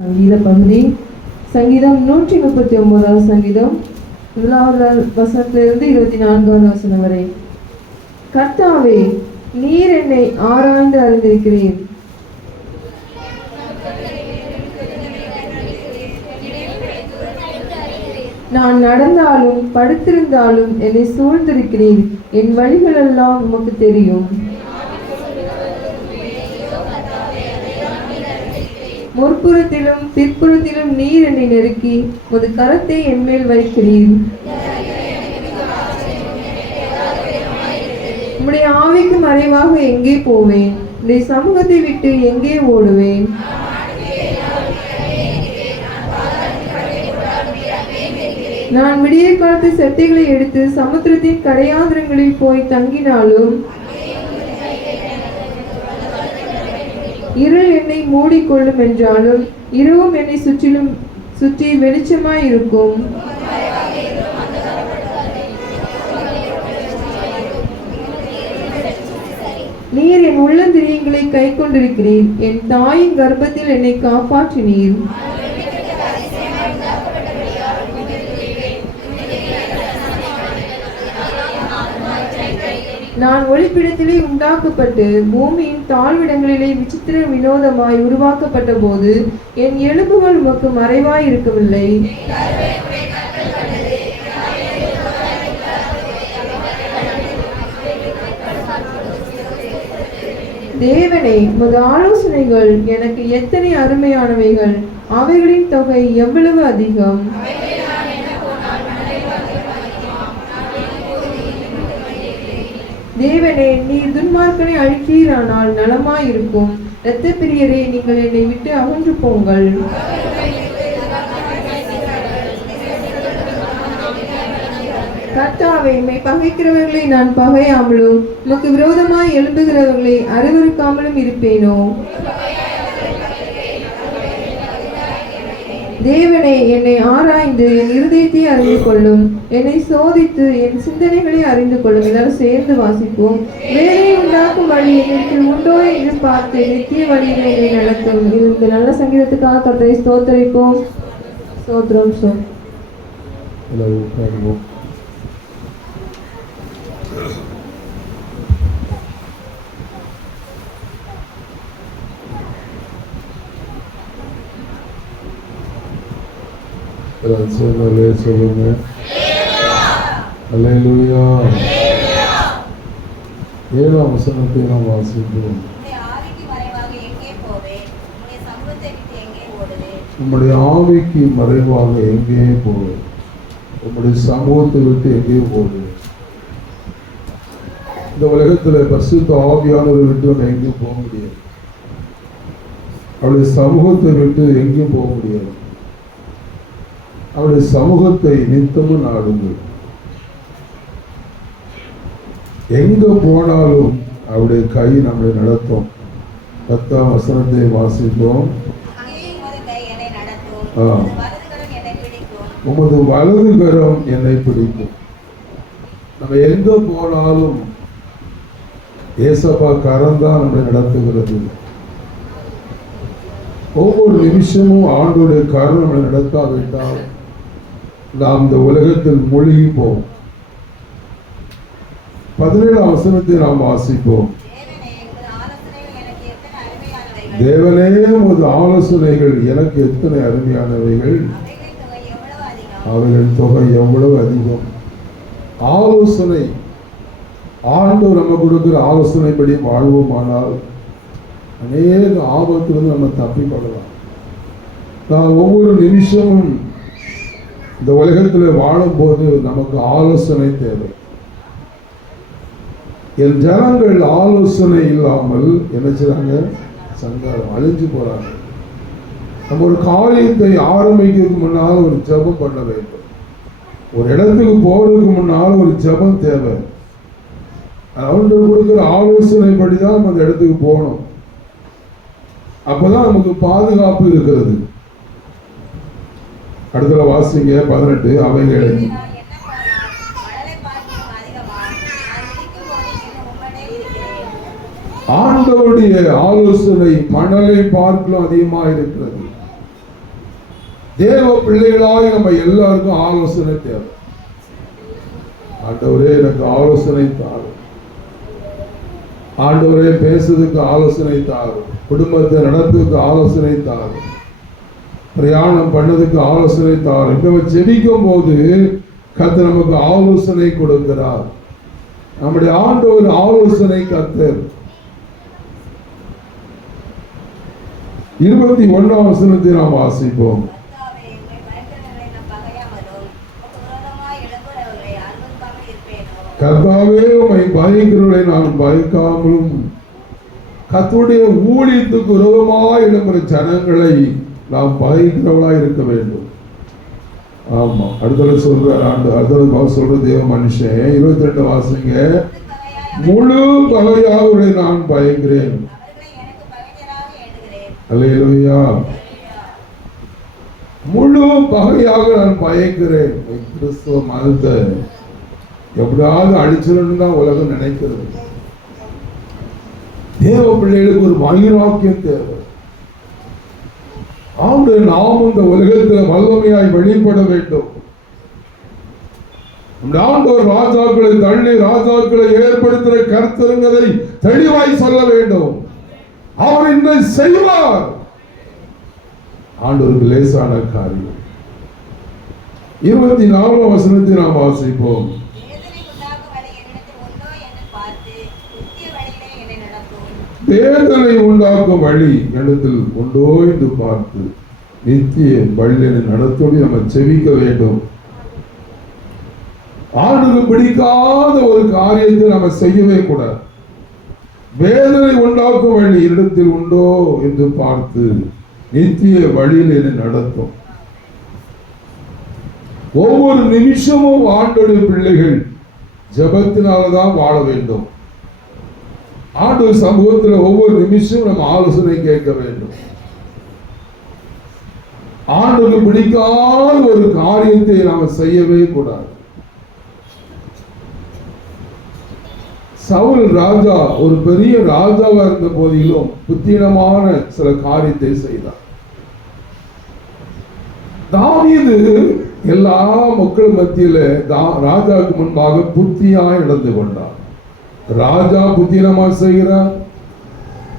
சங்கீத பகுதி சங்கீதம் 139 சங்கீதம் 1 வசனத்திலிருந்து 24 வசனம் வரை. கர்த்தாவே, நீர் என்னை ஆராய்ந்து அறிந்திருக்கிறீர். நான் நடந்தாலும் படுத்திருந்தாலும் என்னை சூழ்ந்திருக்கிறீர். என் வழிகள் எல்லாம் உமக்கு தெரியும். முற்புறத்திலும் பிற்புறத்திலும் நீர் என்னை நெருக்கி உமது கரத்தை என் மேல் வைக்கிறீர். உம்முடைய ஆவிக்கு மறைவாக எங்கே போவேன்? உம்முடைய சமூகத்தை விட்டு எங்கே ஓடுவேன்? நான் விடிய காலத்து செட்டைகளை எடுத்து சமுத்திரத்தின் கடையாந்திரங்களில் போய் தங்கினாலும், இருள் என்னை மூடிக்கொள்ளும் என்றாலும், இரவும் என்னை சுற்றி வெளிச்சமாய் இருக்கும். நீர் என் உள்ளந்திரியங்களை கை கொண்டிருக்கிறீர். என் தாயின் கர்ப்பத்தில் என்னை காப்பாற்றினீர். நான் ஒளிப்பிடத்திலே உண்டாக்கப்பட்டு பூமியின் தாழ்விடங்களிலே விசித்திர வினோதமாய் உருவாக்கப்பட்ட போது என் எலும்புகள் உமக்கு மறைவாய் இருக்கவில்லை. தேவனே, உமது ஆலோசனைகள் எனக்கு எத்தனை அருமையானவைகள்! அவைகளின் தொகை எவ்வளவு அதிகம்! தேவனே, நீர் துன்மார்க்கனை அழித்தீரானால் நலமாயிருக்கும். இரத்த பிரியரே, நீங்கள் என்னை விட்டு அகன்று போங்கள். கர்த்தாவே, உம்மை பகைக்கிறவர்களை நான் பகையாமலும் உமக்கு விரோதமாய் எழும்புகிறவர்களை அருவருக்காமலும் இருப்பேனோ? தேவனே, என்னை ஆராய்ந்து என் இருதயத்தை அறிந்து கொள்ளும். என்னை சோதித்து என் சிந்தனைகளை அறிந்து கொள்ளும். எல்லாரும் சேர்ந்து வாசிப்போம். வேலை உண்டாக்கும் வழி எனக்கு உண்டோ என்று பார்த்து நித்திய வழியிலே என்னை நடத்தும். இந்த நல்ல சங்கீதத்துக்காக கர்த்தரை ஸ்தோத்தரிப்போம். ஸ்தோத்திரம். சொல்லுங்க. அல்லேலூயா. 7ஆம் வசனத்தை நாம் வாசிப்போம். உம்முடைய ஆவிக்கு மறைவாக எங்கே போவேன்? உம்முடைய சமூகத்தை விட்டு எங்கே போவேன்? இந்த உலகத்தில் பரிசுத்த ஆவியானவரை விட்டு நம்ம எங்கேயும் போக முடியாது. அவருடைய சமூகத்தை விட்டு எங்கேயும் போக முடியாது. அவருடைய சமூகத்தை நித்தமும் நாடுங்கள். எங்க போனாலும் அவருடைய கை நம்மை நடத்தும். 10ஆம் வசனத்தை வாசிப்போம். உமது வலது கரம் என்னை பிடிக்கும். நம்ம எங்க போனாலும் ஏசப்பா கரம் தான் நம்மை நடத்துகிறது. ஒவ்வொரு நிமிஷமும் ஆண்டோடைய கரம் நம்மை நடத்தாவிட்டால் நாம் இந்த உலகத்தில் மூழ்கி போவோம். 17ஆம் வசனத்தை நாம் வாசிப்போம். தேவனே, உமது ஆலோசனைகள் எனக்கு எத்தனை அருமையானவைகள்! அவைகள் தொகை எவ்வளவு அதிகம்! ஆலோசனை, ஆண்டவர் நம்ம கொடுக்கிற ஆலோசனைப்படி வாழ்வோமானால் அநேக ஆபத்திலிருந்து நம்ம தப்பிப்படலாம். நான் ஒவ்வொரு நிமிஷமும் இந்த உலகத்தில் வாழும் போது நமக்கு ஆலோசனை தேவை. என் ஜனங்கள் ஆலோசனை இல்லாமல் என்ன செய்றாங்க? சங்காரம் அழிஞ்சு போறாங்க. நம்ம ஒரு காரியத்தை ஆரம்பிக்கிறதுக்கு முன்னால் ஒரு ஜெபம் பண்ண வேண்டும். ஒரு இடத்துக்கு போறதுக்கு முன்னால் ஒரு ஜெபம் தேவை. அவங்க கொடுக்குற ஆலோசனை படிதான் நம்ம அந்த இடத்துக்கு போகணும். அப்பதான் நமக்கு பாதுகாப்பு இருக்கிறது. அடுத்த வாசிங்க 18. அவைகளை ஆண்டவருடைய ஆலோசனை மணலை பார்க்கலாம் அதிகமாக இருக்கிறது. தேவ பிள்ளைகளாய் நம்ம எல்லாருக்கும் ஆலோசனை தேவை. ஆண்டவரே எனக்கு ஆலோசனை தாரும், ஆண்டவரே பேசுறதுக்கு ஆலோசனை தாரும், குடும்பத்தை நடத்துறதுக்கு ஆலோசனை தாரும், பிரயாணம் பண்ணதுக்கு ஆலோசனை தாரும். நம்ம ஜெபிக்கும் போது கர்த்தர் நமக்கு ஆலோசனை கொடுக்கிறார். நம்முடைய ஆண்டவர் ஆலோசனை கர்த்தர். 21ஆம் வசனத்தை நாம் வாசிப்போம். கர்த்தாவே உம்மை பயக்கிறவர்களை நான் பயக்காமலும், கர்த்தருடைய ஊழியத்துக்கு விரோதமாய் எழும்புகிற ஜனங்களை நாம் பயக்கிறவர்களாய் இருக்க வேண்டும். ஆமா, அடுத்த சொல்ற அடுத்த சொல்ற தேவ மனுஷன் 22 வாசிங்க. முழு பகையாளர்களை நான் பயக்கிறேன். அல்லேலூயா. முழு பகையாக நான் பயக்கிறேன். கிறிஸ்துவ மதத்தை எப்படியாவது அழிச்சிடணும் தான் உலகம் நினைக்கிறது. தேவ பிள்ளைகளுக்கு ஒரு வைராக்கியம் தேவை. நாம் இந்த உலகத்தில் வல்லமையாய் வெளிப்பட வேண்டும். ஆண்டவர் ராஜாக்களை தள்ளி ராஜாக்களை ஏற்படுத்துகிற கர்த்தருங்கதை தெளிவாய் சொல்ல வேண்டும். அவர் இன்றை செய்வார். ஆண்டவருக்கு லேசான காரியம். 24ஆம் வசனத்தை நாம் வாசிப்போம். வேதனை உண்டாக்கும் வழி இடத்தில் உண்டோ என்று பார்த்து நித்திய வழியினை நடத்தோடு நம்ம செவிக்க வேண்டும். ஆண்டுக்கு பிடிக்காத ஒரு காரியத்தை நம்ம செய்யவே கூடாது. வேதனை உண்டாக்கும் வழி இடத்தில் உண்டோ என்று பார்த்து நித்திய வழியில் என்னை நடத்தும். ஒவ்வொரு நிமிஷமும் ஆண்டோடைய பிள்ளைகள் ஜெபத்தினால்தான் வாழ வேண்டும். ஆண்டவர் சமூகத்தில் ஒவ்வொரு நிமிஷம் நம்ம ஆலோசனை கேட்க வேண்டும். ஆண்டவருக்கு பிடிக்காத ஒரு காரியத்தை நாம செய்யவே கூடாது. சவுல் ராஜா ஒரு பெரிய ராஜாவா இருந்த போதிலும் புத்தீனமான சில காரியத்தை செய்தார். தாவீது எல்லா மக்கள் மத்தியில ராஜாவுக்கு முன்பாக புத்தியாய் நடந்து கொண்டார். ராஜா புத்தினமா செய்கிறார்,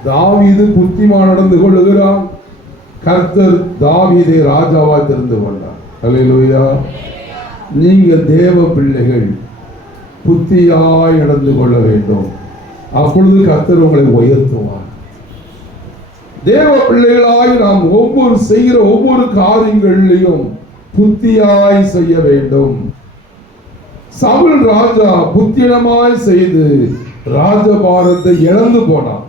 தாவீது புத்திமா நடந்து கொள்ளுகிறார். கர்த்தர் தாவீதை ராஜாவா தெரிந்து கொண்டார். அல்லேலூயா. நீங்க தேவ பிள்ளைகள் புத்தியாய் நடந்து கொள்ள வேண்டும். அப்பொழுது கர்த்தர் உங்களை உயர்த்துவார். தேவ பிள்ளைகளாய் நாம் ஒவ்வொரு செய்கிற ஒவ்வொரு காரியங்களிலும் புத்தியாய் செய்ய வேண்டும். சவுல் ராஜா புத்தினமாய் செய்து ராஜபாரத்தை இழந்து போனார்.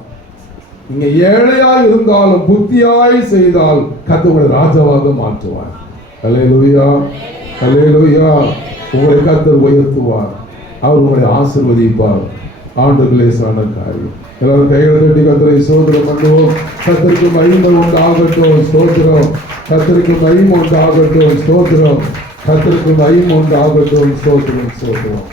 நீங்க ஏழையாய் இருந்தாலும் புத்தியாய் செய்தால் கர்த்தர் ராஜாவாக மாற்றுவார். அல்லேலூயா, அல்லேலூயா. உங்களை கர்த்தர் உயர்த்துவார், அவர் உங்களை ஆசீர்வதிப்பார். ஆண்டவருக்கு லேசான காரியம். எல்லாரும் கைகளை தட்டி கர்த்தரை ஸ்தோத்திரம் பண்ணுவோம். கர்த்தருக்கு மகிமை உண்டாகட்டும். ஸ்தோத்திரம். கர்த்தருக்கு மகிமை உண்டாகட்டும். ஸ்தோத்திரம். கர்த்தருக்கு மகிமை உண்டாகட்டும். ஸ்தோத்திரம். ஸ்தோத்திரம்.